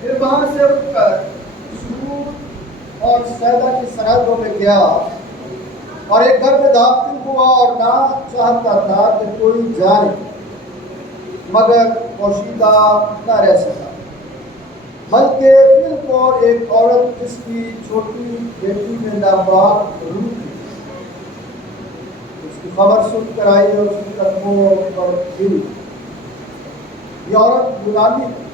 پھر وہاں سے اٹھ کر سور اور سیدا کی سرحدوں میں گیا اور ایک گھر میں داخل ہوا اور نہ چاہتا تھا کہ کوئی جائے مگر پوشیدہ نہ رہ سکا، بلکہ پھر کو ایک عورت جس کی چھوٹی بیٹی میں نابالغ روح تھی اس کی خبر سن کر آئی اور اس کے قدموں پر گری۔ یہ عورت غلامی تھی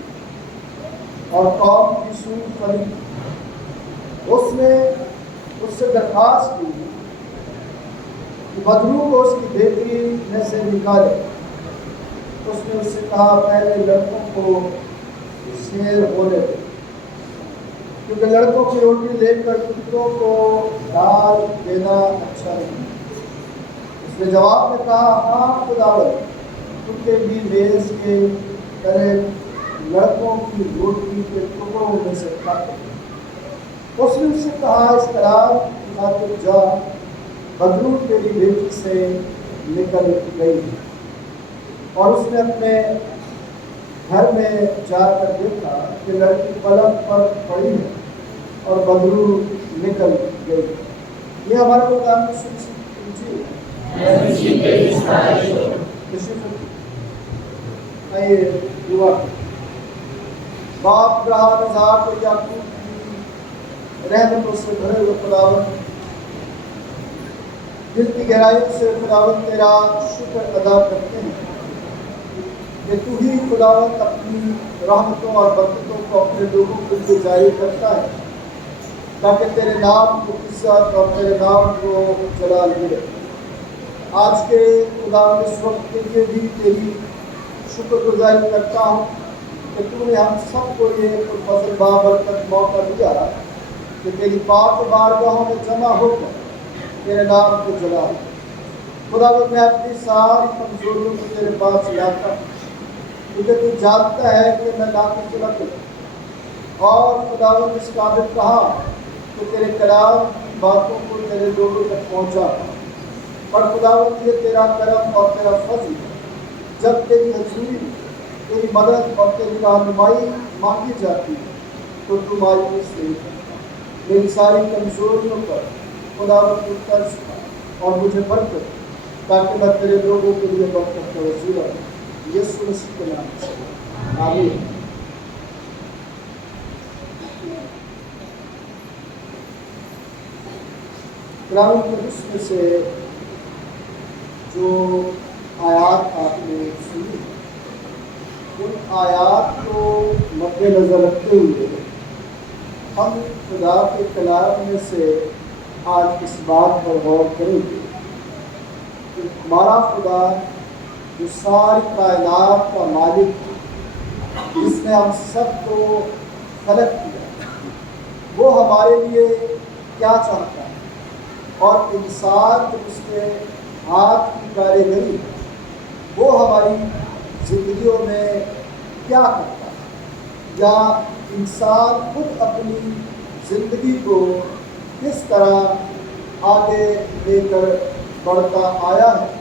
اور قوم کی سود خرید۔ اس نے اس سے درخواست کی کہ بدرو کو اس کی بیٹی میں سے نکالے۔ اس نے اس سے کہا پہلے لڑکوں کو سیر ہونے دے، کیونکہ لڑکوں کی روٹی لے کر کتوں کو ڈال دینا اچھا نہیں۔ اس نے جواب میں کہا ہاں خداوند، کتے بھی میز کے طرح لڑکوں کی روٹی کے ٹکڑوں میں سے کھاتے۔ اس نے اس سے کہا اس طرح کی خاطر جا، بدرو تیری بیٹی سے نکل گئی۔ اور اس نے اپنے گھر میں جا کر دیکھا کہ لڑکی پلنگ پر پڑی ہے اور بدرو نکل گئی۔ یہ ہمارا مقام سنجی آئیے دعا۔ باپ رہا رضاق اور یعقوب کی رحمتوں سے بھرے ہوئے خداوند، دل کی گہرائیوں سے خداوند تیرا شکر ادا کرتے ہیں کہ تو ہی خداوند اپنی رحمتوں اور برکتوں کو اپنے لوگوں کے لیے جاری کرتا ہے تاکہ تیرے نام کو عزت اور تیرے نام کو جلال ملے۔ آج کے خداوند اس وقت کے لیے بھی تیری شکر گزاری کرتا ہوں کہ تو نے ہم سب کو یہ فضل بابرکت موقع دیا کہ تیری پاک بارگاہوں میں جمع ہو کر تیرے نام کو جلال۔ خداوند میں اپنی ساری کمزوریوں کو تیرے پاس لاتا ہوں کیونکہ تو جانتا ہے کہ میں ناقص ہوں، اور خداوند اس قابل کہا کہ تیرے کلام کی باتوں کو تیرے لوگوں تک پہنچا۔ اور خداوند یہ تیرا کرم اور تیرا فضل جب تیری حضوری تیری مدد اور تیری رہنمائی مانگی جاتی ہے تو تو مایوس نہیں کرتا۔ میری ساری کمزوریوں پر خداوند کو ترس کر اور مجھے برکت تاکہ میں تیرے لوگوں کے لیے برکت کا وسیلہ ہوں۔ یسوع مسیح کے نام سے آمین۔ کلام مقدس میں سے جو آیات آپ نے سنی ان آیات کو مد نظر رکھتے ہوئے ہم خدا کے کلام میں سے آج اس بات پر غور کریں گے کہ ہمارا خدا جو ساری کائنات کا مالک ہے، جس نے ہم سب کو خلق کیا، وہ ہمارے لیے کیا چاہتا ہے، اور انسان جو اس کے ہاتھ کی کاریگری ہے وہ ہماری زندگیوں میں کیا کرتا ہے، یا انسان خود اپنی زندگی کو کس طرح آگے لے کر بڑھتا آیا ہے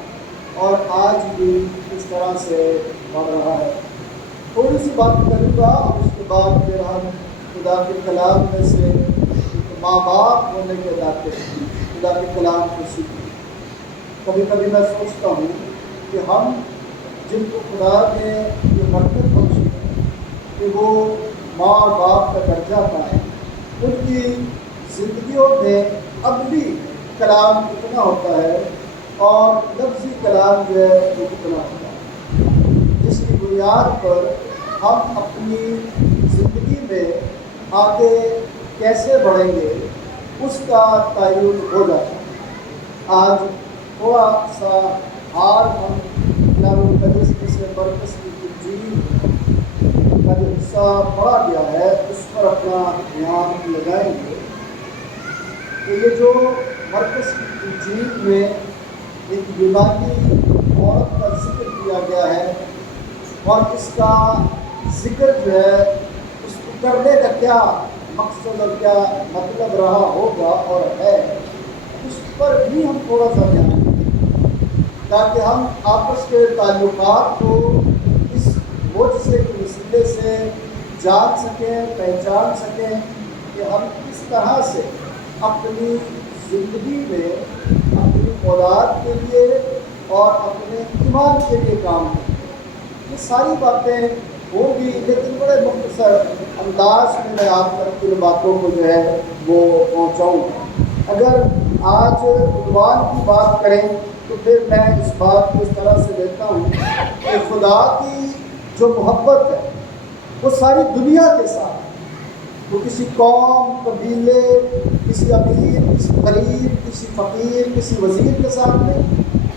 اور آج بھی اس طرح سے بڑھ رہا ہے۔ تھوڑی سی بات کروں گا اور اس کے بعد پھر ہم خدا کے کلام میں سے ماں باپ ہونے کے ناطے خدا کے کلام کو سیکھیں۔ کبھی کبھی میں سوچتا ہوں کہ ہم جن کو خدا نے یہ برکت بخشی ہے کہ وہ ماں باپ کا درجہ پائیں، ان کی زندگیوں میں عملی کلام کتنا ہوتا ہے اور لفظی کلام جو ہے وہ کتنا ہوتا ہے، جس کی بنیاد پر ہم اپنی زندگی میں آگے کیسے بڑھیں گے اس کا تعین ہو جاتا ہے۔ آج تھوڑا سا حال ہم کلام مقدس میں سے مرکز کی انجیل کا جو حصہ پڑھا گیا ہے اس پر اپنا دھیان لگائیں گے کہ یہ جو مرکز کی انجیل میں ایک یونانی عورت کا ذکر کیا گیا ہے اور اس کا ذکر جو ہے اس کو کرنے کا کیا مقصد اور کیا مطلب رہا ہوگا اور ہے، اس پر بھی ہم تھوڑا سا دھیان دیں تاکہ ہم آپس کے تعلقات کو اس معجزے کے وسیلے سے جان سکیں، پہچان سکیں کہ ہم کس طرح سے اپنی زندگی میں اپنی اولاد کے لیے اور اپنے ایمان کے لیے کام کریں۔ یہ ساری باتیں ہوں گی لیکن بڑے مختصر انداز میں آپ تک ان باتوں کو جو ہے وہ پہنچاؤں گا۔ اگر آج عنوان کی بات کریں تو پھر میں اس بات کو اس طرح سے لیتا ہوں کہ خدا کی جو محبت ہے وہ ساری دنیا کے ساتھ، وہ کسی قوم، قبیلے، کسی امیر، کسی غریب، کسی فقیر، کسی وزیر کے ساتھ نہیں،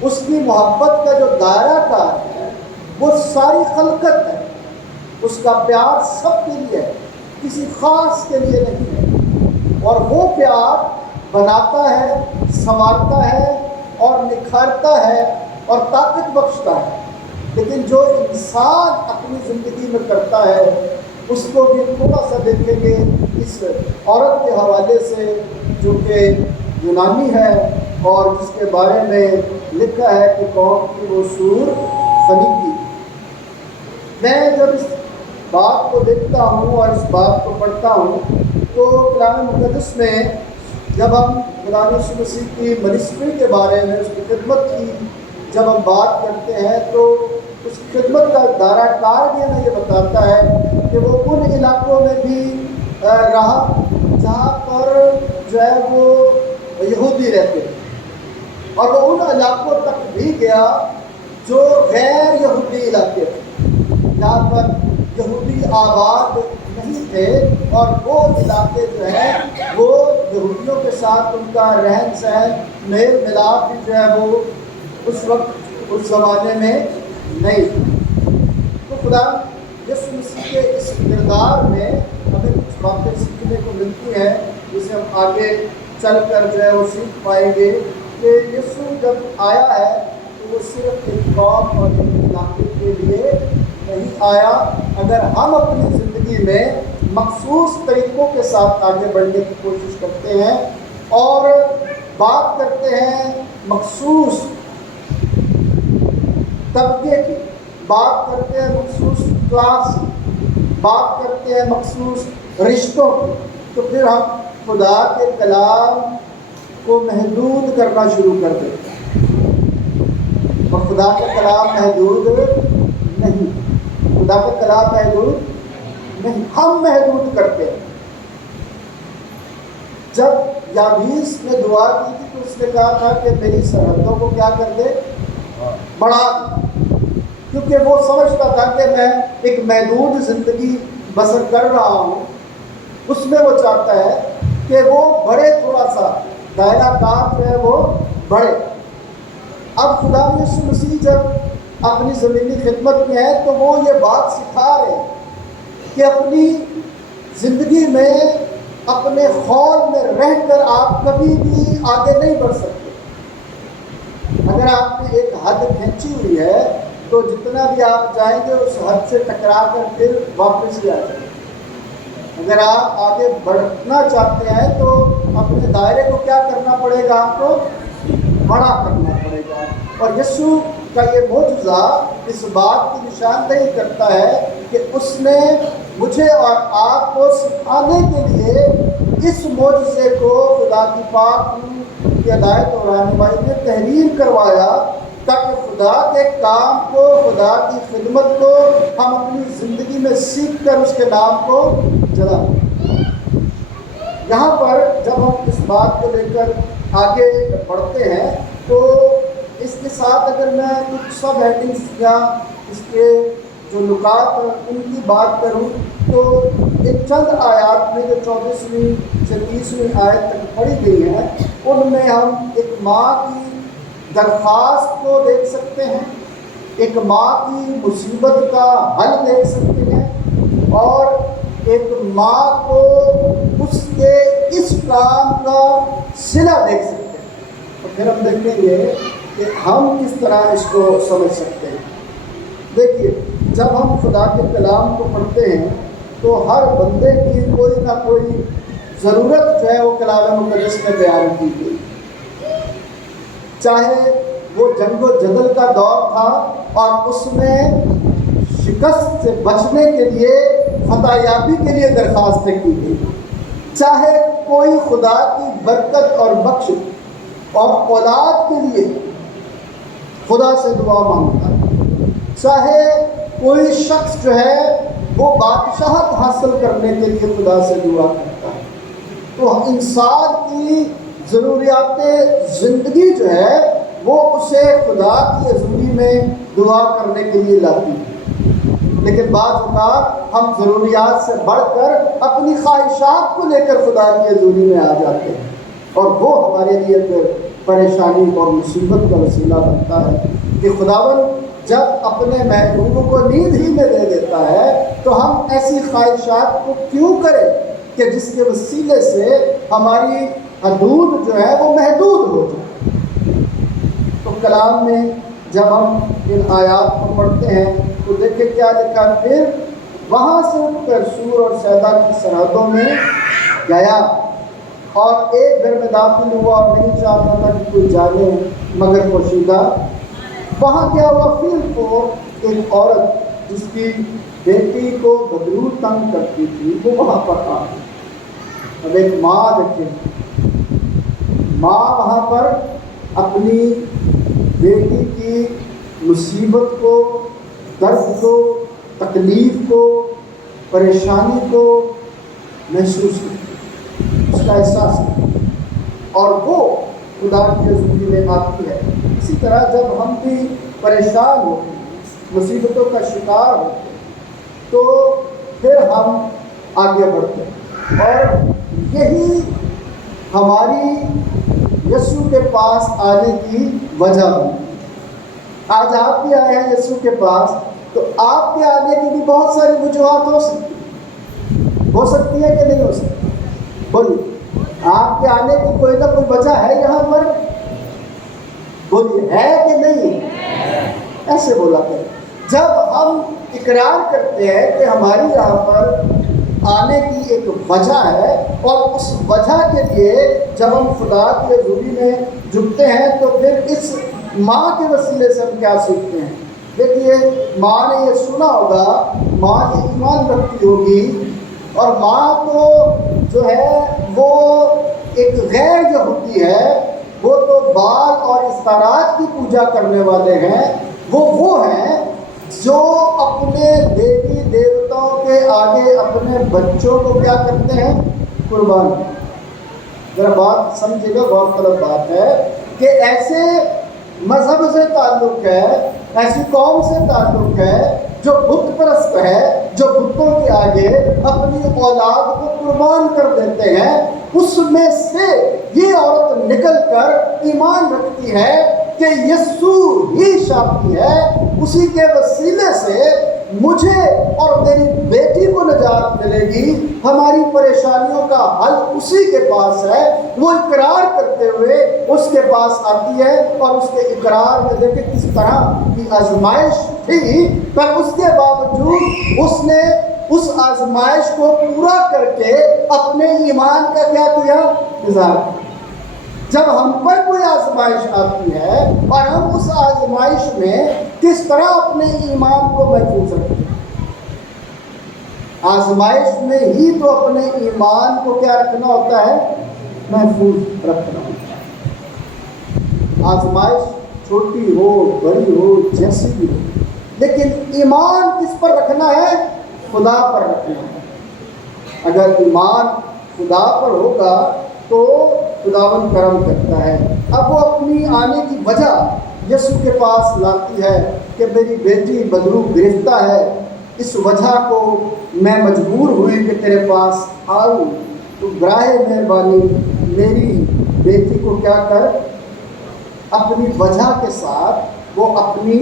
اس کی محبت کا جو دائرہ کار ہے وہ ساری خلقت ہے، اس کا پیار سب کے لیے ہے، کسی خاص کے لیے نہیں ہے، اور وہ پیار بناتا ہے، سنوارتا ہے اور نکھارتا ہے اور طاقت بخشتا ہے، لیکن جو انسان اپنی زندگی میں کرتا ہے اس کو بھی تھوڑا سا دیکھیں گے اس عورت کے حوالے سے جو کہ یونانی ہے اور جس کے بارے میں لکھا ہے کہ قوم کی وہ سور فنیکی۔ میں جب اس بات کو دیکھتا ہوں اور اس بات کو پڑھتا ہوں تو کلام مقدس میں جب ہم خدا یسوع مسیح کی منسٹری کے بارے میں، اس کی خدمت کی جب ہم بات کرتے ہیں تو اس کی خدمت کا دائرہ کار بھی ہمیں یہ بتاتا ہے کہ وہ ان علاقوں میں بھی رہا جہاں پر جو ہے وہ یہودی رہتے ہیں، اور وہ ان علاقوں تک بھی گیا جو غیر یہودی علاقے تھے، جہاں پر یہودی آباد نہیں تھے، اور وہ علاقے جو ہیں وہ یہودیوں کے ساتھ ان کا رہن سہن، میل ملاپ بھی جو ہے وہ اس وقت اس زمانے میں نہیں تھا۔ تو خدا یسوع مسیح کے اس کردار میں ہمیں کچھ باتیں سیکھنے کو ملتی ہیں جسے ہم آگے چل کر جو ہے وہ سیکھ پائیں گے کہ یسوع جب آیا ہے تو وہ صرف ایک قوم اور ایک علاقے کے لیے نہیں آیا۔ اگر ہم اپنی زندگی میں مخصوص طریقوں کے ساتھ آگے بڑھنے کی کوشش کرتے ہیں اور بات کرتے ہیں مخصوص طبقے کی، بات کرتے ہیں مخصوص کلاس کی، بات کرتے ہیں مخصوص رشتوں کی، تو پھر ہم خدا کے کلام کو محدود کرنا شروع کر دیتے ہیں، اور خدا کا کلام محدود نہیں، خدا کا کلام محدود نہیں، ہم محدود کرتے ہیں۔ جب یابیس نے دعا کی تھی تو اس نے کہا تھا کہ میری سرحدوں کو کیا کر دے، بڑھا دے، کیونکہ وہ سمجھتا تھا کہ میں ایک محدود زندگی بسر کر رہا ہوں، اس میں وہ چاہتا ہے کہ وہ بڑے، تھوڑا سا دائرہ کار جو ہے وہ بڑھے۔ اب خدا یسوع مسیح جب اپنی زمینی خدمت میں ہے تو وہ یہ بات سکھا رہے ہیں کہ اپنی زندگی میں اپنے خول میں رہ کر آپ کبھی بھی آگے نہیں بڑھ سکتے۔ اگر آپ نے ایک حد کھینچی ہوئی ہے تو جتنا بھی آپ جائیں گے اس حد سے ٹکرا کر پھر واپس ہی آ جائیں گے۔ اگر آپ آگے بڑھنا چاہتے ہیں تو اپنے دائرے کو کیا کرنا پڑے گا، آپ کو بڑا کرنا پڑے گا۔ اور یسوع کا یہ معجزہ اس بات کی نشاندہی کرتا ہے کہ اس نے مجھے اور آپ کو سکھانے کے لیے اس معجزے کو خدا کی پاک کی ہدایت اور رہنمائی میں تحریر کروایا، تاکہ خدا کے کام کو، خدا کی خدمت کو ہم اپنی زندگی میں سیکھ کر اس کے نام کو جلا دیں۔ یہاں پر جب ہم اس بات کو لے کر آگے بڑھتے ہیں تو اس کے ساتھ اگر میں کچھ سب ہیڈنگس یا اس کے جو نکات ان کی بات کروں تو ایک چند آیات میں جو 34ویں سے 30ویں آیت تک پڑھی گئی ہیں ان میں ہم ایک ماں کی درخواست کو دیکھ سکتے ہیں، ایک ماں کی مصیبت کا حل دیکھ سکتے ہیں، اور ایک ماں کو اس کے اس کام کا صلہ دیکھ سکتے ہیں۔ تو پھر ہم دیکھیں گے کہ ہم کس طرح اس کو سمجھ سکتے ہیں۔ دیکھیے، جب ہم خدا کے کلام کو پڑھتے ہیں تو ہر بندے کی کوئی نہ کوئی ضرورت جو ہے وہ کلام مقدس میں بیان کی گئی، چاہے وہ جنگ و جدل کا دور تھا اور اس میں شکست سے بچنے کے لیے، فتح یابی کے لیے درخواستیں کی گئی، چاہے کوئی خدا کی برکت اور بخش اور اولاد کے لیے خدا سے دعا مانگتا ہے، چاہے کوئی شخص جو ہے وہ بادشاہت حاصل کرنے کے لیے خدا سے دعا کرتا ہے، تو انسان کی ضروریات زندگی جو ہے وہ اسے خدا کی حضوری میں دعا کرنے کے لیے لاتی ہے۔ لیکن بعض اوقات ہم ضروریات سے بڑھ کر اپنی خواہشات کو لے کر خدا کی حضوری میں آ جاتے ہیں، اور وہ ہمارے لیے پھر پریشانی اور مصیبت کا وسیلہ بنتا ہے کہ خداوند جب اپنے محبوبوں کو نیند ہی میں دے دیتا ہے تو ہم ایسی خواہشات کو کیوں کریں کہ جس کے وسیلے سے ہماری حدود جو ہے وہ محدود ہو جائے۔ تو کلام میں جب ہم ان آیات کو پڑھتے ہیں تو دیکھیں کیا لکھا، پھر وہاں سے اٹھ کر سور اور سیدا کی سرحدوں میں گیا اور ایک گھر میں داخل ہوا اور نہیں چاہتا تھا کہ کوئی جانے مگر پوشیدہ وہاں گیا ہوا پھر کو ایک عورت جس کی بیٹی کو بدرو تنگ کرتی تھی وہ وہاں پر آ گئی۔ اب ایک ماں دیکھیں، ماں وہاں پر اپنی بیٹی کی مصیبت کو، درد کو، تکلیف کو، پریشانی کو محسوس کرتی، اس کا احساس کرتی، اور وہ خدا کی حضوری میں آتی ہے۔ اسی طرح جب ہم بھی پریشان ہوتے ہیں، مصیبتوں کا شکار ہوتے ہیں، تو پھر ہم آگے بڑھتے ہیں، اور یہی ہماری یسوع کے پاس آنے کی وجہ بنتی ہے۔ آج آپ بھی آئے ہیں یسوع کے پاس تو آپ کے آنے کی بھی بہت ساری وجوہات ہو سکتی ہے کہ نہیں ہو سکتی؟ بولیے، آپ کے آنے کی کوئی نہ کوئی وجہ ہے یہاں پر؟ بولیے، ہے کہ نہیں؟ ایسے بولا کریں۔ جب ہم اقرار کرتے ہیں کہ ہماری یہاں پر آنے کی ایک وجہ ہے، اور اس وجہ کے لیے جب ہم خدا کی حضوری میں جھکتے ہیں تو پھر اس ماں کے وسیلے سے ہم کیا سیکھتے ہیں؟ دیکھیے، ماں نے یہ سنا ہوگا، ماں یہ ایمان رکھتی ہوگی، اور ماں تو جو ہے وہ ایک غیر یہودی ہے، وہ تو بال اور استارات کی پوجا کرنے والے ہیں، وہ ہیں جو اپنے دیوی دیوتاؤں کے آگے اپنے بچوں کو کیا کرتے ہیں؟ قربان۔ ذرا بات سمجھے گا، غور طلب بات ہے کہ ایسے مذہب سے تعلق ہے، ایسی قوم سے تعلق ہے جو بت پرست ہے، جو بتوں کے آگے اپنی اولاد کو قربان کر دیتے ہیں، اس میں سے یہ عورت نکل کر ایمان رکھتی ہے کہ یسوع ہی شافی ہے، اسی کے وسیلے سے مجھے اور میری بیٹی کو نجات ملے گی، ہماری پریشانیوں کا حل اسی کے پاس ہے۔ وہ اقرار کرتے ہوئے اس کے پاس آتی ہے، اور اس کے اقرار میں دیکھیں کس طرح کی آزمائش تھی، پر اس کے باوجود اس نے اس آزمائش کو پورا کر کے اپنے ایمان کا کیا کیا؟ اظہار کیا۔ جب ہم پر کوئی آزمائش آتی ہے اور ہم اس آزمائش میں کس طرح اپنے ایمان کو محفوظ رکھتے ہیں؟ آزمائش میں ہی تو اپنے ایمان کو کیا رکھنا ہوتا ہے؟ محفوظ رکھنا ہوتا ہے۔ آزمائش چھوٹی ہو بڑی ہو جیسی بھی ہو، لیکن ایمان کس پر رکھنا ہے؟ خدا پر رکھنا ہے۔ اگر ایمان خدا پر ہوگا تو خداوند کرم کرتا ہے۔ اب وہ اپنی آنے کی وجہ یسوع کے پاس لاتی ہے کہ میری بیٹی بدرو گرفتہ ہے، اس وجہ کو میں مجبور ہوئی کہ تیرے پاس آؤں، تو براہ مہربانی میری بیٹی کو کیا کر، اپنی وجہ کے ساتھ وہ اپنی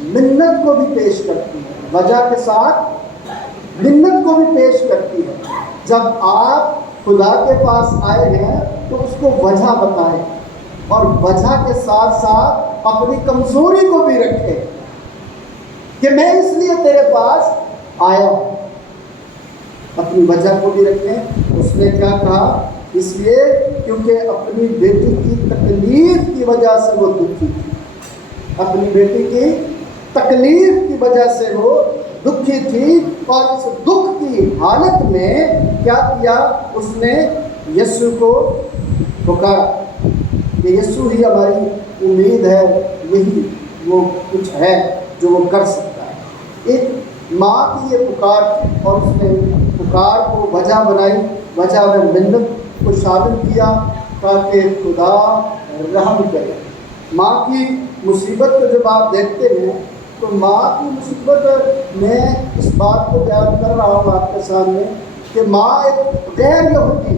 منت کو بھی پیش کرتی ہے، وجہ کے ساتھ منت کو بھی پیش کرتی ہے۔ جب آپ خدا کے پاس آئے ہیں تو اس کو وجہ بتائیں، اور وجہ کے ساتھ ساتھ اپنی کمزوری کو بھی رکھیں کہ میں اس لیے تیرے پاس آیا ہوں، اپنی وجہ کو بھی رکھیں۔ اس نے کیا کہا؟ اس لیے کیونکہ اپنی بیٹی کی تکلیف کی وجہ سے وہ دکھی تھی، اپنی بیٹی کی تکلیف کی وجہ سے وہ دکھی تھی، اور اس دکھ کی حالت میں کیا کیا؟ اس نے یسوع کو پکارا کہ یسوع ہی ہماری امید ہے، یہی وہ کچھ ہے جو وہ کر سکتا ہے۔ ایک ماں کی یہ پکار تھی، اور اس نے پکار کو وجہ بنائی، وجہ میں منت کو شامل کیا تاکہ خدا رحم کرے۔ ماں کی مصیبت کو جب آپ دیکھتے ہیں تو ماں کی مصیبت میں اس بات کو بیان کر رہا ہوں آپ کے سامنے کہ ماں ایک غیر یہودی،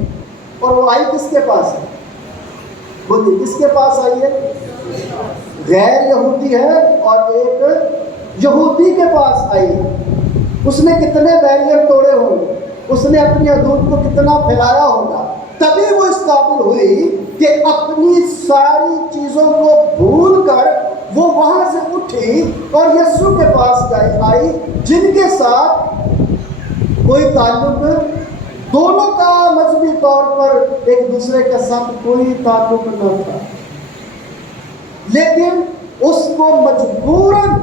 اور وہ آئی کس کے پاس ہے؟ بولیے کس کے پاس آئی ہے؟ غیر یہودی ہے اور ایک یہودی کے پاس آئی ہے۔ اس نے کتنے بیریئر توڑے ہوں گے، اس نے اپنی حدود کو کتنا پھیلایا ہوگا، تبھی وہ اس قابل ہوئی کہ اپنی ساری چیزوں کو بھول کر وہ وہاں سے اٹھی اور یسوع کے پاس آئی، جن کے ساتھ کوئی تعلق، دونوں کا مذہبی طور پر ایک دوسرے کے ساتھ کوئی تعلق نہ تھا، لیکن اس کو مجبوراً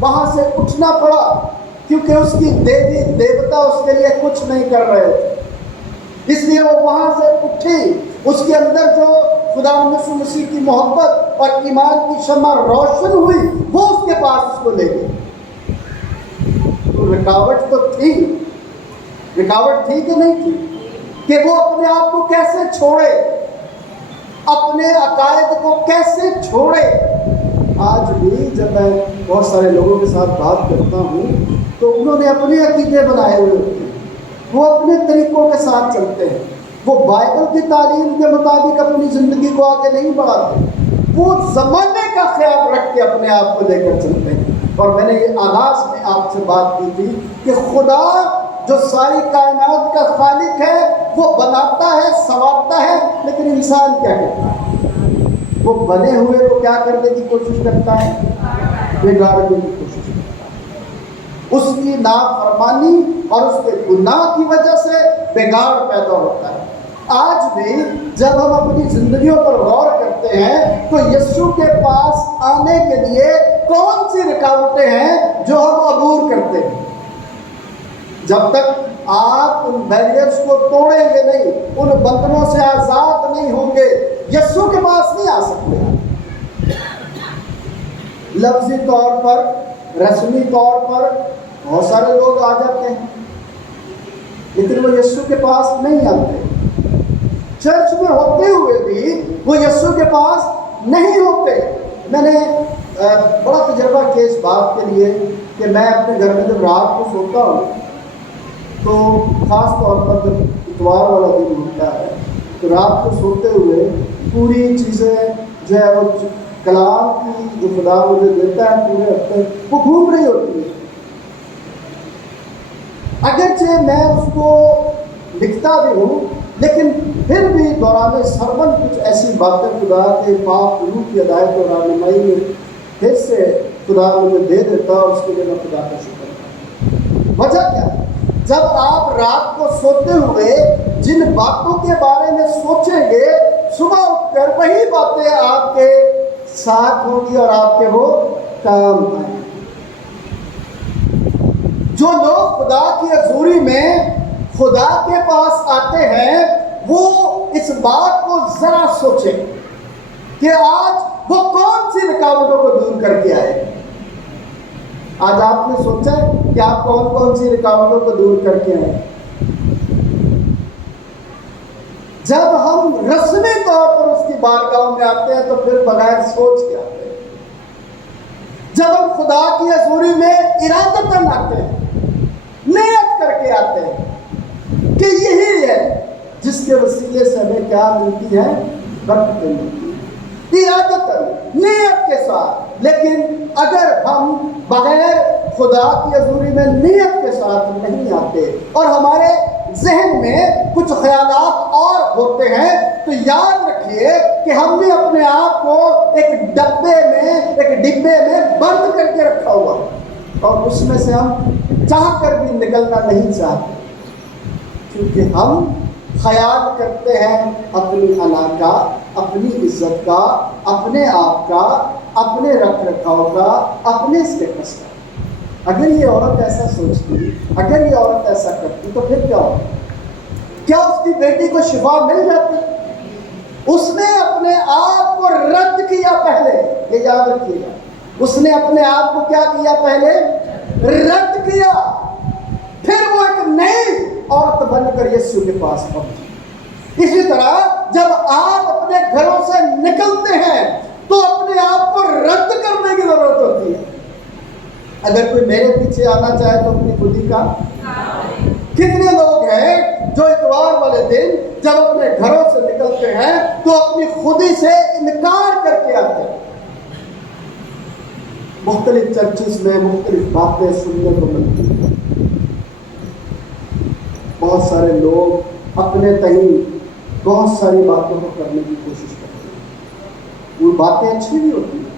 وہاں سے اٹھنا پڑا کیونکہ اس کی دیوی دیوتا اس کے لیے کچھ نہیں کر رہے تھے، اس لیے وہ وہاں سے اٹھی۔ اس کے اندر جو خدا یسوع مسیح کی محبت اور ایمان کی شمع روشن ہوئی، وہ اس کے پاس اس کو لے گئی۔ تو رکاوٹ تو تھی، رکاوٹ تھی کہ نہیں تھی کہ وہ اپنے آپ کو کیسے چھوڑے، اپنے عقائد کو کیسے چھوڑے۔ آج بھی جب میں بہت سارے لوگوں کے ساتھ بات کرتا ہوں تو انہوں نے اپنے عقیدے بنائے ہوئے ہوتے ہیں، وہ اپنے طریقوں کے ساتھ چلتے ہیں، وہ بائبل کی تعلیم کے مطابق اپنی زندگی کو آگے نہیں بڑھاتے، وہ زمانے کا خیال رکھ کے اپنے آپ کو لے کر چلتے ہیں۔ اور میں نے یہ آغاز میں آپ سے بات کی تھی کہ خدا جو ساری کائنات کا خالق ہے وہ بناتا ہے، سنوارتا ہے، لیکن انسان کیا کرتا ہے؟ وہ بنے ہوئے کو کیا کرنے کی کوشش کرتا ہے؟ بگاڑنے کی کوشش کرتا ہے۔ اس کی نافرمانی اور اس کے گناہ کی وجہ سے بگاڑ پیدا ہوتا ہے۔ آج بھی جب ہم اپنی زندگیوں پر غور کرتے ہیں تو یسوع کے پاس آنے کے لیے کون سی رکاوٹیں ہیں جو ہم عبور کرتے ہیں؟ جب تک آپ ان بیریئرز کو توڑیں گے نہیں، ان بندنوں سے آزاد نہیں ہوں گے، یسوع کے پاس نہیں آ سکتے۔ لفظی طور پر، رسمی طور پر بہت سارے لوگ آ جاتے ہیں، لیکن وہ یسوع کے پاس نہیں آتے۔ چرچ میں ہوتے ہوئے بھی وہ یسوع کے پاس نہیں ہوتے۔ میں نے بڑا تجربہ کیا اس بات کے لیے کہ میں اپنے گھر میں جب رات کو سوتا ہوں تو خاص طور پر جب اتوار والا دن ہوتا ہے تو رات کو سوتے ہوئے پوری چیزیں جو ہے وہ کلام کی جو خدا مجھے دیتا ہے پورے ہفتے وہ گھوم رہی ہوتی ہے۔ اگرچہ میں اس کو لکھتا بھی ہوں لیکن پھر بھی دوران سرمن کچھ ایسی باتیں خدا کے پاک روح کی ہدایت اور رہنمائی میں پھر سے خدا مجھے دے دیتا اور اس کے لیے میں خدا کا شکر کرتا۔ وجہ کیا ہے؟ جب آپ رات کو سوتے ہوئے جن باتوں کے بارے میں سوچیں گے صبح اٹھ کر وہی باتیں آپ کے ساتھ ہوں گی اور آپ کے وہ کام آئیں گے۔ جو لوگ خدا کی حضوری میں خدا کے پاس آتے ہیں وہ اس بات کو ذرا سوچیں کہ آج وہ کون سی رکاوٹوں کو دور کر کے آئے۔ آج آپ نے سوچا ہے کہ آپ کون کون سی رکاوٹوں کو دور کر کے آئے؟ جب ہم رسمی طور پر اس کی بارگاہوں میں آتے ہیں تو پھر بغیر سوچ کے آتے ہیں۔ جب ہم خدا کی حضوری میں ارادتاً آتے ہیں، نیت کر کے آتے ہیں کہ یہی ہے جس کے وسیلے سے ہمیں کیا ملتی ہے؟ برکتیں ملتی ہیں، ارادتاً نیت کے ساتھ۔ لیکن اگر ہم بغیر خدا کی حضوری میں نیت کے ساتھ نہیں آتے اور ہمارے ذہن میں کچھ خیالات اور ہوتے ہیں تو یاد رکھیے کہ ہم نے اپنے آپ کو ایک ڈبے میں بند کر کے رکھا ہوا اور اس میں سے ہم چاہ کر بھی نکلنا نہیں چاہتے، کیونکہ ہم خیال کرتے ہیں اپنی انا کا، اپنی عزت کا، اپنے آپ کا، اپنے رکھ رکھاؤ کا، اپنے اسٹیٹس کا۔ اگر یہ عورت ایسا سوچتی، اگر یہ عورت ایسا کرتی تو پھر کیا ہوتا؟ کیا اس کی بیٹی کو شفا مل جاتی؟ اس نے اپنے آپ کو رد کیا پہلے، یہ یاد رکھیے گا، اس نے اپنے آپ کو کیا کیا؟ پہلے رد کیا، پھر وہ ایک نئی عورت بن کر یسوع کے پاس پہنچی۔ اسی طرح جب آپ اپنے گھروں سے نکلتے ہیں تو اپنے آپ کو رد کرنے کی ضرورت ہوتی ہے۔ اگر کوئی میرے پیچھے آنا چاہے تو اپنی خودی کا، کتنے لوگ ہیں جو اتوار والے دن جب اپنے گھروں سے نکلتے ہیں تو اپنی خودی سے انکار کر کے آتے ہیں۔ مختلف چرچز میں مختلف باتیں سننے کو ملتی ہیں، بہت سارے لوگ اپنے تئیں بہت ساری باتوں کو کرنے کی کوشش کرتے ہیں، وہ باتیں اچھی بھی ہوتی ہیں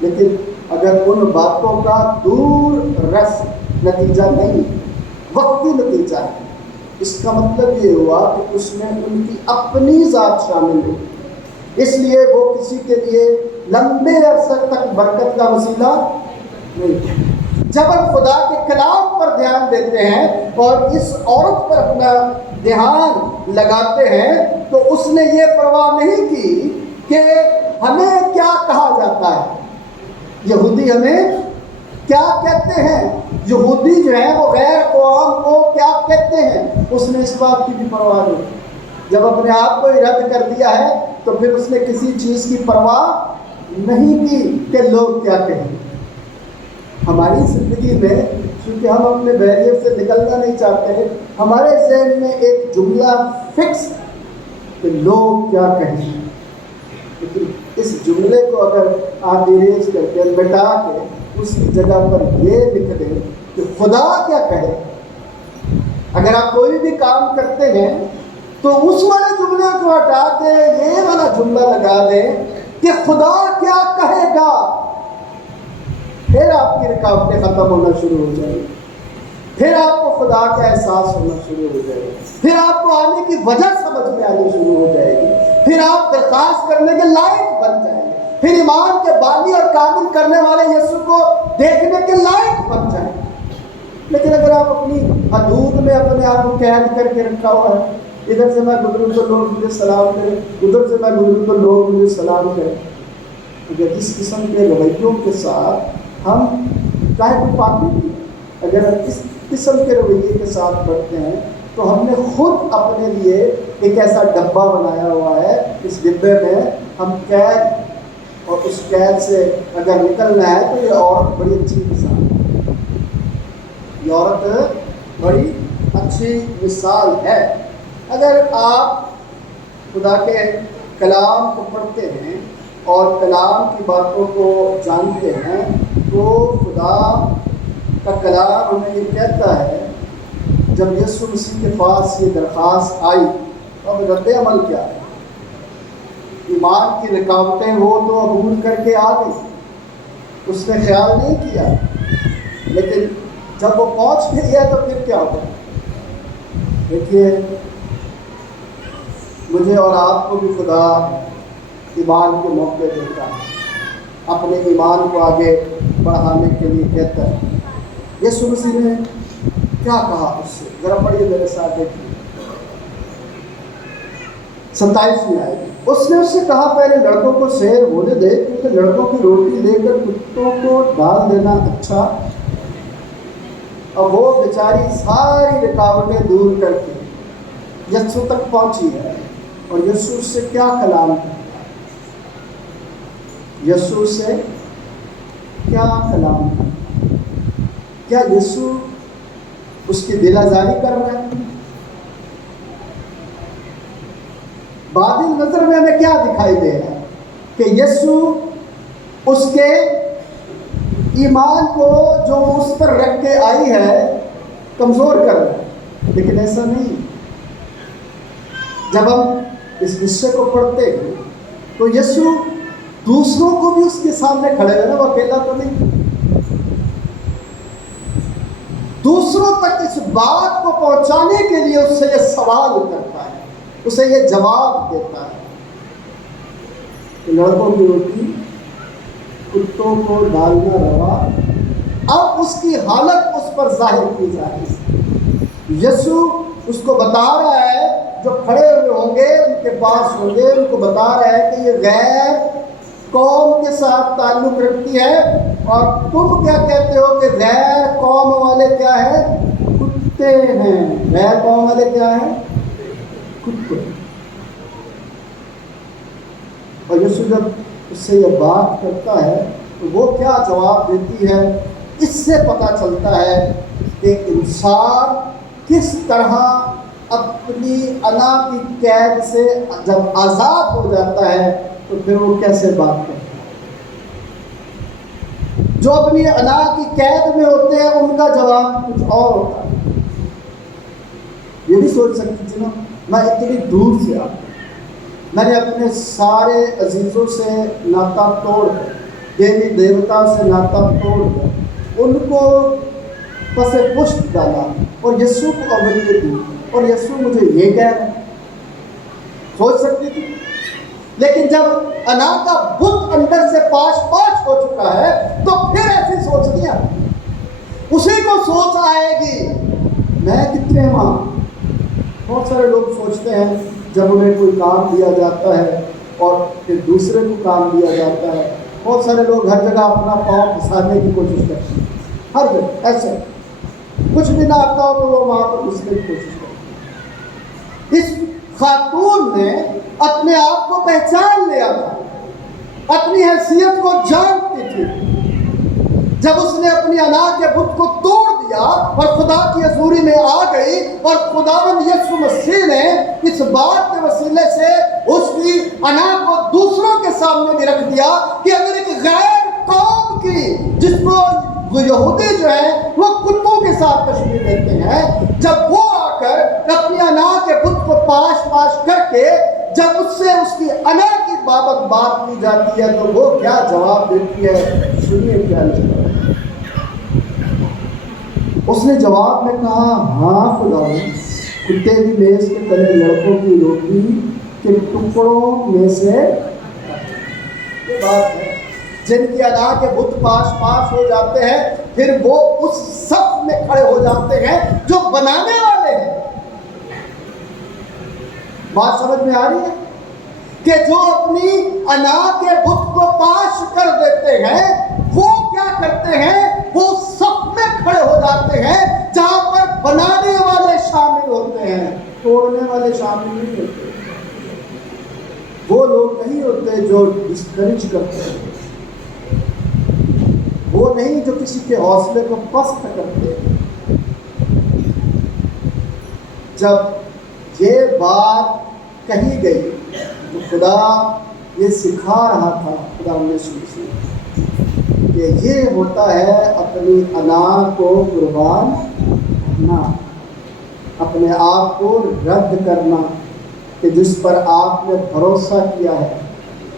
لیکن اگر ان باتوں کا دور رس نتیجہ نہیں، وقتی نتیجہ ہے، اس کا مطلب یہ ہوا کہ اس میں ان کی اپنی ذات شامل ہو، اس لیے وہ کسی کے لیے لمبے عرصے تک برکت کا وسیلہ نہیں۔ جب ہم خدا کے کلام پر دھیان دیتے ہیں اور اس عورت پر اپنا دھیان لگاتے ہیں تو اس نے یہ پرواہ نہیں کی کہ ہمیں کیا کہا جاتا ہے، یہودی ہمیں کیا کہتے ہیں، یہودی جو ہیں وہ غیر قوم کو کیا کہتے ہیں، اس نے اس بات کی بھی پرواہ نہیں۔ جب اپنے آپ کو رد کر دیا ہے تو پھر اس نے کسی چیز کی پرواہ نہیں کی کہ لوگ کیا کہیں۔ ہماری زندگی میں چونکہ ہم اپنے بیریئر سے نکلنا نہیں چاہتے، ہمارے ذہن میں ایک جملہ فکس کہ لوگ کیا کہیں، لیکن اس جملے کو اگر آپ اریز کر کے مٹا کے اس کی جگہ پر یہ لکھ دیں کہ خدا کیا کہے۔ اگر آپ کوئی بھی کام کرتے ہیں تو اس والے جملے کو ہٹا دیں، یہ والا جملہ لگا دیں کہ خدا کیا کہے گا، پھر آپ کی رکاوٹیں ختم ہونا شروع ہو جائیں گی، پھر آپ کو خدا کا احساس ہونا شروع ہو جائے گا، پھر آپ کو آنے کی وجہ سمجھ میں آنی شروع ہو جائے گی، پھر آپ درخواست کرنے کے لائق بن جائیں گے، پھر ایمان کے بانی اور کامل کرنے والے یسوع کو دیکھنے کے لائق بن جائیں گے۔ لیکن اگر آپ اپنی حدود میں اپنے آپ کو قید کر کے رکھا ہوا ہے، ادھر سے میں گزروں تو لوگ مجھے سلام کریں، ادھر سے میں گزروں تو لوگ مجھے سلام کریں، اگر اس قسم کے رویوں کے ساتھ ہم چاہے تو پاکی بھی، اگر ہم اس قسم کے رویے کے ساتھ بڑھتے ہیں تو ہم نے خود اپنے لیے ایک ایسا ڈبہ بنایا ہوا ہے، اس ڈبے میں ہم قید، اور اس قید سے اگر نکلنا ہے تو یہ عورت بڑی اچھی مثال ہے، یہ عورت بڑی اچھی مثال ہے۔ اگر آپ خدا کے کلام کو پڑھتے ہیں اور کلام کی باتوں کو جانتے ہیں تو خدا کا کلام ہمیں یہ کہتا ہے، جب یسوع مسیح کے پاس یہ درخواست آئی تو اب رد عمل کیا ہے؟ ایمان کی رکاوٹیں وہ تو عبور کر کے آ گئی، اس نے خیال نہیں کیا، لیکن جب وہ پہنچ گئی ہے تو پھر کیا ہوگا؟ دیکھیے، مجھے اور آپ کو بھی خدا ایمان کے موقع دیتا ہے، اپنے ایمان کو آگے بڑھانے کے لیے کہتا ہے۔ یسوع مسیح نے کیا کہا اس سے؟ ذرا پڑھیے میرے ساتھ، دیکھیے 27 میں آئے گی۔ اس نے اس سے کہا، پہلے لڑکوں کو سیر ہونے دے، کیونکہ لڑکوں کی روٹی لے کر کتوں کو ڈال دینا اچھا۔ اب وہ بیچاری ساری رکاوٹیں دور کر کے یسوع تک پہنچی ہے، اور یسوع سے کیا کلام کرتا ہے؟ یسوع سے کیا کلام کرتا ہے؟ کیا یسوع اس کی دل آزاری کر رہا ہے؟ بادل نظر میں ہمیں کیا دکھائی دے رہا ہے؟ کہ یسوع اس کے ایمان کو جو اس پر رکھ کے آئی ہے کمزور کر رہا ہے، لیکن ایسا نہیں۔ جب ہم اس حصے کو پڑھتے ہیں تو یسوع دوسروں کو بھی اس کے سامنے کھڑے ہوئے نا، وہ اکیلا تو نہیں، دوسروں تک اس بات کو پہنچانے کے لیے اس سے یہ سوال کرتا ہے، اسے یہ جواب دیتا ہے کہ لڑکوں کی روٹی کتوں کو ڈالنا روا۔ اب اس کی حالت اس پر ظاہر کی جا رہی ہے۔ یسوع اس کو بتا رہا ہے، جو کھڑے ہوئے ہوں گے ان کے پاس ہوں گے، ان کو بتا رہا ہے کہ یہ غیر قوم کے ساتھ تعلق رکھتی ہے، اور تم کیا کہتے ہو کہ غیر قوم والے کیا ہیں؟ کتے ہیں۔ غیر قوم والے کیا ہیں؟ کتے۔ اور یسوع جب اس سے یہ بات کرتا ہے تو وہ کیا جواب دیتی ہے، اس سے پتہ چلتا ہے کہ انسان کس طرح اپنی انا کی قید سے جب آزاد ہو جاتا ہے تو پھر وہ کیسے بات کرتا ہے۔ جو اپنی انا کی قید میں ہوتے ہیں ان کا جواب کچھ اور ہوتا ہے۔ یہ نہیں سوچ سکتی تھی نا، میں اتنی دور سے آتا، میں نے اپنے سارے عزیزوں سے ناطا توڑ کر، دیوی دیوتا سے ناطا توڑ کر ان کو پس پشت ڈالا اور یسوع کو اولویت دی، اور یسوع مجھے یہ کہہ رہا ہے۔ سوچ سکتی تھی، لیکن جب انا کا بت اندر سے پاش پاش ہو چکا ہے تو پھر ایسی سوچ نہیں آتی، اسی کو سوچ آئے گی میں کتنے ماں۔ بہت سارے لوگ سوچتے ہیں جب انہیں کوئی کام دیا جاتا ہے اور پھر دوسرے کو کام دیا جاتا ہے، بہت سارے لوگ ہر جگہ اپنا پاؤں پھنسانے کی کوشش کرتے ہیں، ہر جگہ ایسے کچھ بھی نہ آتا ہو تو وہ وہاں پر گھسنے کی کوشش کرتے ہیں۔ اس خاتون نے اپنے آپ کو پہچان لیا تھا، اپنی حیثیت کو جانتی تھی۔ جب اس نے اپنی انا کے بت کو توڑ دیا اور خدا کی حضوری میں آ گئی، اور خداوند یسوع مسیح نے اس بات کے وسیلے سے اس کی انا کو دوسروں کے سامنے بھی رکھ دیا کہ اگر ایک غیر قوم کی، جس کو یہودی جو ہیں وہ کتوں کے ساتھ تشبیہ دیتے ہیں، جب وہ آ کر اپنی انا کے بت کو پاش پاش کر کے جب اس سے اس کی انا کی بابت بات کی جاتی ہے تو وہ کیا جواب دیتی ہے، سنیے کیا لکھا ہے۔ اس نے جواب میں کہا، ہاں خدا، کتے بھی میز کے تلے لڑکوں کی روٹی کے ٹکڑوں میں سے یہ بات ہے۔ جن کی انا کے بت پاش پاش ہو جاتے ہیں پھر وہ اس صف میں کھڑے ہو جاتے ہیں جو بنانے والے ہیں۔ بات سمجھ میں آ رہی ہے کہ جو اپنی انا کے بت کو پاش کر دیتے ہیں وہ کیا کرتے ہیں، وہ صف میں کھڑے ہو جاتے ہیں جہاں پر بنانے والے شامل ہوتے ہیں، توڑنے والے شامل نہیں ہوتے۔ وہ لوگ نہیں ہوتے جو ڈسکریج کرتے ہیں، وہ نہیں جو کسی کے حوصلے کو پست کرتے ہیں۔ جب یہ بات کہی گئی تو خدا یہ سکھا رہا تھا، خدا سے کہ یہ ہوتا ہے اپنی انا کو قربان کرنا، اپنے آپ کو رد کرنا، کہ جس پر آپ نے بھروسہ کیا ہے،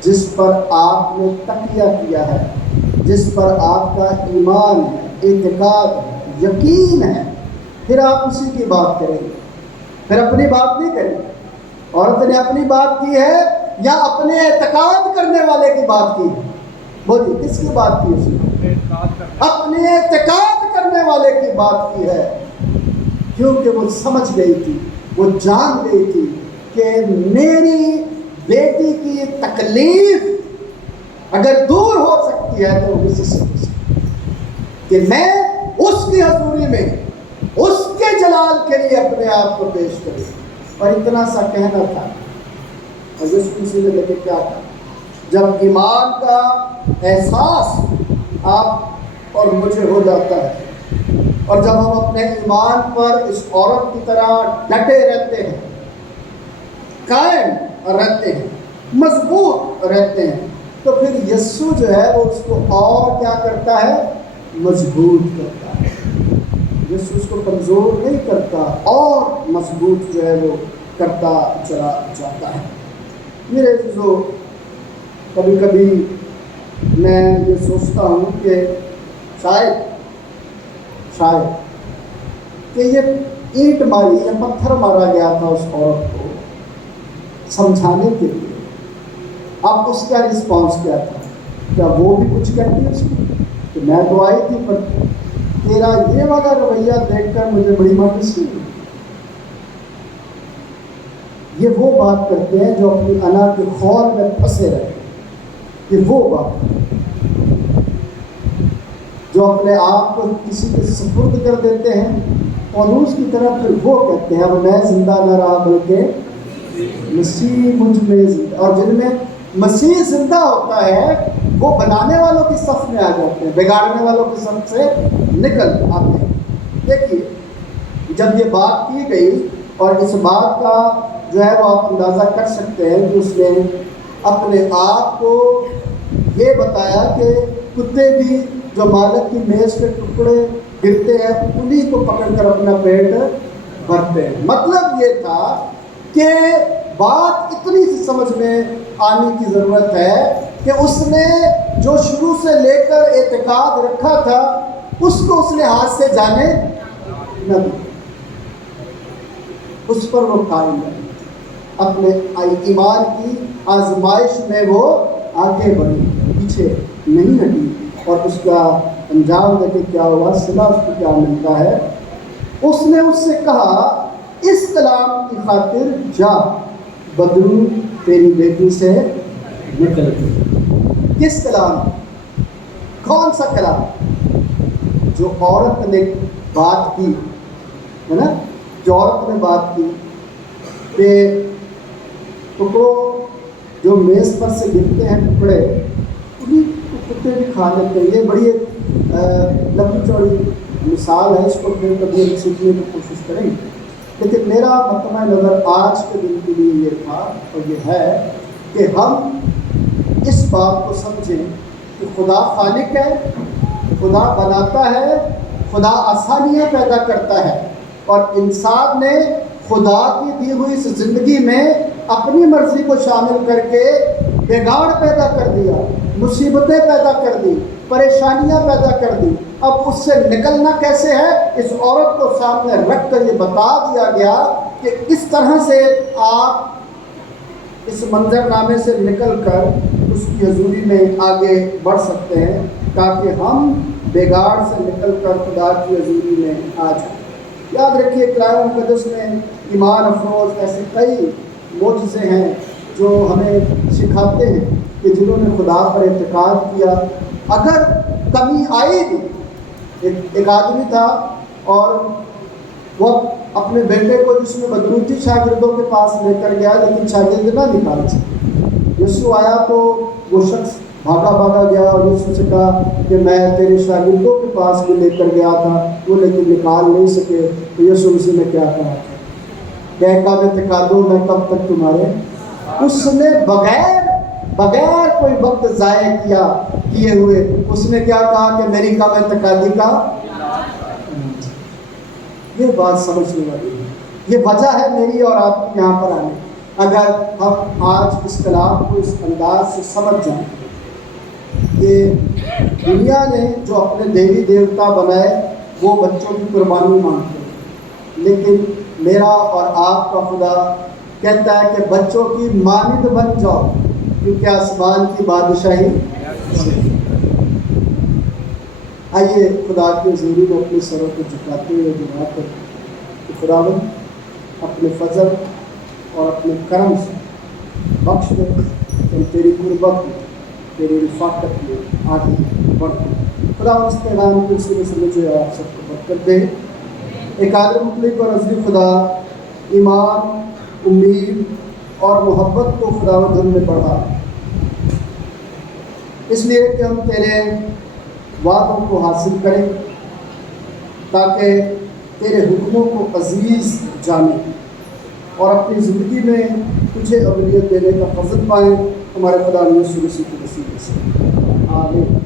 جس پر آپ نے تکیہ کیا ہے، جس پر آپ کا ایمان ہے، اعتقاد ہے، یقین ہے، پھر آپ اسی کی بات کریں گے، پھر اپنی بات نہیں کریں گے۔ عورت نے اپنی بات کی ہے یا اپنے اعتقاد کرنے والے کی بات کی ہے؟ بولیے کس کی بات کی؟ اس نے اپنے اعتقاد کرنے والے کی بات کی ہے، کیونکہ وہ سمجھ گئی تھی، وہ جان گئی تھی کہ میری بیٹی کی تکلیف اگر دور ہو سکتی ہے تو اسی سے ہو سکتی ہے کہ میں اس کی حضوری میں اس کے جلال کے لیے اپنے آپ کو پیش کروں۔ اور اتنا سا کہنا تھا، اور یسوع مسیح نے لیکن کیا تھا؟ جب ایمان کا احساس آپ اور مجھے ہو جاتا ہے، اور جب ہم اپنے ایمان پر اس عورت کی طرح ڈٹے رہتے ہیں، قائم رہتے ہیں، مضبوط رہتے ہیں، تو پھر یسوع جو ہے وہ اس کو اور کیا کرتا ہے؟ مضبوط کرتا ہے۔ یسوع اس کو کمزور نہیں کرتا، اور مضبوط جو ہے وہ کرتا چلا جاتا ہے۔ میرے عزیزو، کبھی کبھی میں یہ سوچتا ہوں کہ شاید کہ یہ اینٹ ماری یا پتھر مارا گیا تھا اس عورت کو سمجھانے کے لیے، اب اس کا رسپانس کیا تھا؟ کیا وہ بھی کچھ کہتی اس کو کہ میں تو آئی تھی پر تیرا یہ والا رویہ دیکھ کر مجھے بڑی مایوسی ہوئی؟ یہ وہ بات کرتے ہیں جو اپنی انا کے خول میں پھنسے رہتے ہیں، یہ وہ بات جو اپنے آپ کو کسی کے سپرد کر دیتے ہیں، پولوس کی طرح، پھر وہ کہتے ہیں اب میں زندہ نہ رہا بلکہ مسیح مجھ میں زندہ۔ اور جن میں مسیح زندہ ہوتا ہے وہ بنانے والوں کی صف میں آ جاتے ہیں، بگاڑنے والوں کی صف سے نکل آتے ہیں۔ دیکھیے، جب یہ بات کی گئی، اور اس بات کا جو ہے وہ آپ اندازہ کر سکتے ہیں کہ اس نے اپنے آپ کو یہ بتایا کہ کتے بھی جو مالک کی میز کے ٹکڑے گرتے ہیں انہیں کو پکڑ کر اپنا پیٹ بھرتے ہیں۔ مطلب یہ تھا کہ بات اتنی سی سمجھ میں آنے کی ضرورت ہے کہ اس نے جو شروع سے لے کر اعتقاد رکھا تھا اس کو اس نے ہاتھ سے جانے نہ دیا، اس پر وہ قائم ہے، اپنے ایمان کی آزمائش میں وہ آگے بڑھی، پیچھے نہیں ہٹی، اور اس کا انجام دیکھے کیا ہوا، صلہ اس کو کیا ملتا ہے۔ اس نے اس سے کہا اس کلام کی خاطر جا، بدرو تیری بیٹی سے نکل گئی۔ کس کلام؟ کون سا کلام؟ جو عورت نے بات کی ہے نا، جو عورت نے بات کی کہ ٹکڑوں جو میز پر سے گرتے ہیں ٹکڑے انہیں کتے بھی کھا لیتے ہیں۔ یہ بڑی ایک لمبی چوڑی مثال ہے، اس کو پھر کبھی سیکھنے کی کوشش کریں گے، لیکن میرا مطمع نظر آج کے دن کے لیے یہ تھا اور یہ ہے کہ ہم اس بات کو سمجھیں کہ خدا خالق ہے، خدا بناتا ہے، خدا آسانیاں پیدا کرتا ہے، اور انسان نے خدا کی دی ہوئی اس زندگی میں اپنی مرضی کو شامل کر کے بگاڑ پیدا کر دیا، مصیبتیں پیدا کر دی، پریشانیاں پیدا کر دی۔ اب اس سے نکلنا کیسے ہے؟ اس عورت کو سامنے رکھ کر یہ بتا دیا گیا کہ کس طرح سے آپ اس منظر نامے سے نکل کر اس کی حضوری میں آگے بڑھ سکتے ہیں، تاکہ ہم بگاڑ سے نکل کر خدا کی حضوری میں آ جائیں۔ یاد رکھیے کلام مقدس میں ایمان افروز ایسے کئی معجزے ہیں جو ہمیں سکھاتے ہیں کہ جنہوں نے خدا پر اعتقاد کیا، اگر کمی آئی بھی ایک آدمی تھا اور وہ اپنے بیٹے کو جس میں بدروتی شاگردوں کے پاس لے کر گیا، لیکن شاگرد نہ نکال سکے۔ یسوع آیا تو وہ شخص بھاگا گیا اور یسوع سے کہا کہ میں تیرے شاگردوں کے پاس بھی لے کر گیا تھا، وہ لیکن نکال نہیں سکے۔ تو یسوع مسیح نے کیا کہا کہ کعبے تکا دو، میں کب تک تمہارے۔ اس نے بغیر کوئی وقت ضائع کیے ہوئے اس نے کیا کہا کہ میری کعبے تکادی کا۔ یہ بات سمجھنے والی ہے، یہ وجہ ہے میری اور آپ کی یہاں پر آنے۔ اگر ہم آج اس کلام کو اس انداز سے سمجھ جائیں کہ دنیا نے جو اپنے دیوی دیوتا بنائے وہ بچوں کی قربانی مانگتے ہیں، لیکن میرا اور آپ کا خدا کہتا ہے کہ بچوں کی مانند بن جاؤ، کیونکہ آسمان کی بادشاہی۔ آئیے خدا کے حضور میں اپنے سروں کو جھکاتے ہوئے دعا کریں کہ خداوند اپنے فضل اور اپنے کرم سے بخش دے کہ ہم تیری قربت میں، تیری رفاقت میں آگے بڑھیں۔ خدا اس پیغام کے سلسلے سے مجھے آپ سب کو برکت دے۔ ایک عالم مطلق اور عزیز خدا ایمان، امید اور محبت کو خداوند ہم میں بڑھا، اس لیے کہ ہم تیرے وعدوں کو حاصل کریں تاکہ تیرے حکموں کو عزیز جانیں اور اپنی زندگی میں تجھے اولویت دینے کا فضل پائیں۔ ہمارے خدا یسوع مسیح کے وسیلے سے آمین۔